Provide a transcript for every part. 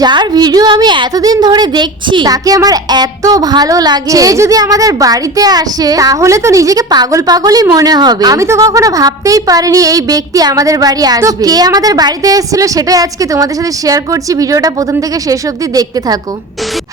যার ভিডিও আমি এতদিন ধরে দেখছি, তাকে আমার এত ভালো লাগে। সে যদি আমাদের বাড়িতে আসে তাহলে তো নিজেকে পাগল পাগলই মনে হবে। আমি তো কখনো ভাবতেই পারিনি এই ব্যক্তি আমাদের বাড়ি আসবে। তো কে আমাদের বাড়িতে এসেছিল সেটাই আজকে তোমাদের সাথে শেয়ার করছি। ভিডিওটা প্রথম থেকে শেষ অবধি দেখতে থাকো।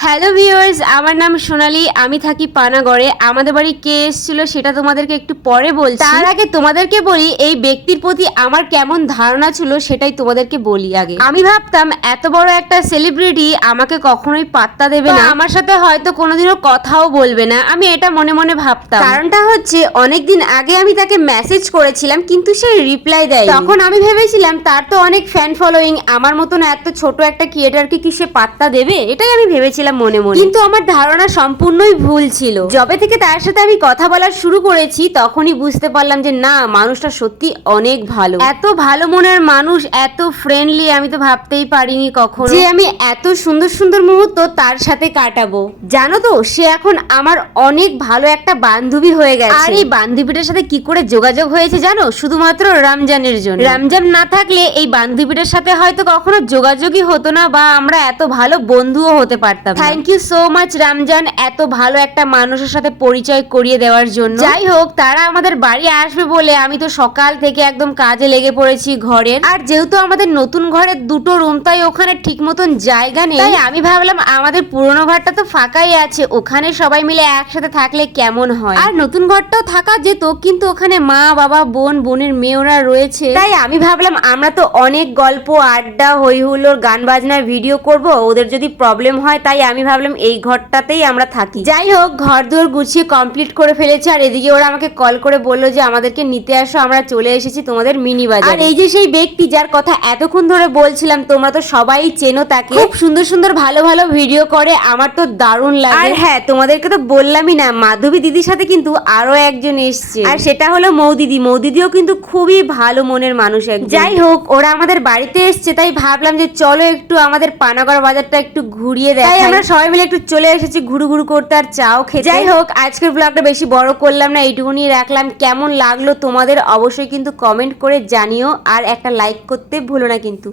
হ্যালো ভিউয়ার্স, আমার নাম সোনালী, আমি থাকি পানাগড়ে। আমাদের বাড়ি কে এসেছিল সেটা তোমাদেরকে একটু পরে বলছি। তার আগে তোমাদেরকে বলি এই ব্যক্তির প্রতি আমার কেমন ধারণা ছিল সেটাই তোমাদেরকে বলি আগে। আমি ভাবতাম এত বড় একটা সেলিব্রিটি আমাকে কখনোই পাত্তা দেবে না, আমার সাথে হয়তো কোনোদিনও কথাও বলবে না, আমি এটা মনে মনে ভাবতাম। কারণটা হচ্ছে অনেকদিন আগে আমি তাকে মেসেজ করেছিলাম কিন্তু সে রিপ্লাই দেয়। তখন আমি ভেবেছিলাম তার তো অনেক ফ্যান ফলোয়িং, আমার মতন এত ছোট একটা ক্রিয়েটরকে কি সে পাত্তা দেবে, এটাই আমি ভেবেছিলাম মনে মনে। কিন্তু আমার ধারণা সম্পূর্ণই ভুল ছিল। যবে থেকে তার সাথে আমি কথা বলা শুরু করেছি তখনই বুঝতে পারলাম যে না, মানুষটা সত্যি অনেক ভালো। এত ভালো মনের মানুষ, এত ফ্রেন্ডলি, আমি তো ভাবতেই পারিনি কখনো যে আমি এত সুন্দর সুন্দর মুহূর্ত তার সাথে কাটাবো। জানো তো, সে এখন আমার অনেক ভালো একটা বান্ধবী হয়ে গেছে। আর এই বান্ধবীটার সাথে কি করে যোগাযোগ হয়েছে জানো? শুধুমাত্র রমজানের জন্য। রমজান না থাকলে এই বান্ধবীটার সাথে হয়তো কখনো যোগাযোগই হতো না, বা আমরা এত ভালো বন্ধুও হতে পারতাম। Thank you so much Ramzan, এত ভালো একটা মানুষের সাথে পরিচয় করিয়ে দেওয়ার জন্য। যাই হোক, তারা আমাদের বাড়ি আসবে বলে আমি তো সকাল থেকে একদম কাজে লেগে পড়েছি ঘরের। আর যেহেতু আমাদের নতুন ঘরের দুটো রুম, তাই ওখানে ঠিক মতন জায়গা নেই। তাই আমি ভাবলাম আমাদের পুরোনো ঘরটা তো ফাঁকাই আছে, ওখানে সবাই মিলে একসাথে থাকলে কেমন হয়। আর নতুন ঘরটাও থাকা যেত, কিন্তু ওখানে মা বাবা বোন, বোনের মেয়েরা রয়েছে। তাই আমি ভাবলাম আমরা তো অনেক গল্প আড্ডা হই হুল্লোড় গান বাজনার ভিডিও করব, ওদের যদি প্রবলেম হয়, তাই আমি ভাবলাম এই ঘরটাতেই আমরা থাকি। যাই হোক, ঘর দুয়ার গুছিয়ে কমপ্লিট করে ফেলেছে। আর এদিকে ওরা আমাকে কল করে বললো যে আমাদেরকে নিতে আসো, আমরা চলে এসেছি তোমাদের মিনি বাজার। আর এই যে সেই ব্যক্তি যার কথা এতক্ষণ ধরে বলছিলাম, তোমরা তো সবাই চেনো তাকে, খুব সুন্দর সুন্দর ভালো ভালো ভিডিও করে, আমার তো দারুণ লাগে। আর হ্যাঁ, তোমাদেরকে তো বললামই না, মাধবী দিদির সাথে কিন্তু আরো একজন এসছে, আর সেটা হলো মৌদিদি। মৌদিদিও কিন্তু খুবই ভালো মনের মানুষ একজন। যাই হোক, ওরা আমাদের বাড়িতে এসছে, তাই ভাবলাম যে চলো একটু আমাদের পানাগড় বাজারটা একটু ঘুরিয়ে দেয়। তাই আমরা সবাই মিলে একটু চলে এসেছি ঘুরু ঘুরু করতে আর চাও খেতে। যাই হোক, আজকের ব্লগটা বেশি বড় করলাম না, এইটুকুনি রাখলাম। কেমন লাগলো তোমাদের অবশ্যই কিন্তু কমেন্ট করে জানিও, আর একটা লাইক করতে ভুলো না কিন্তু।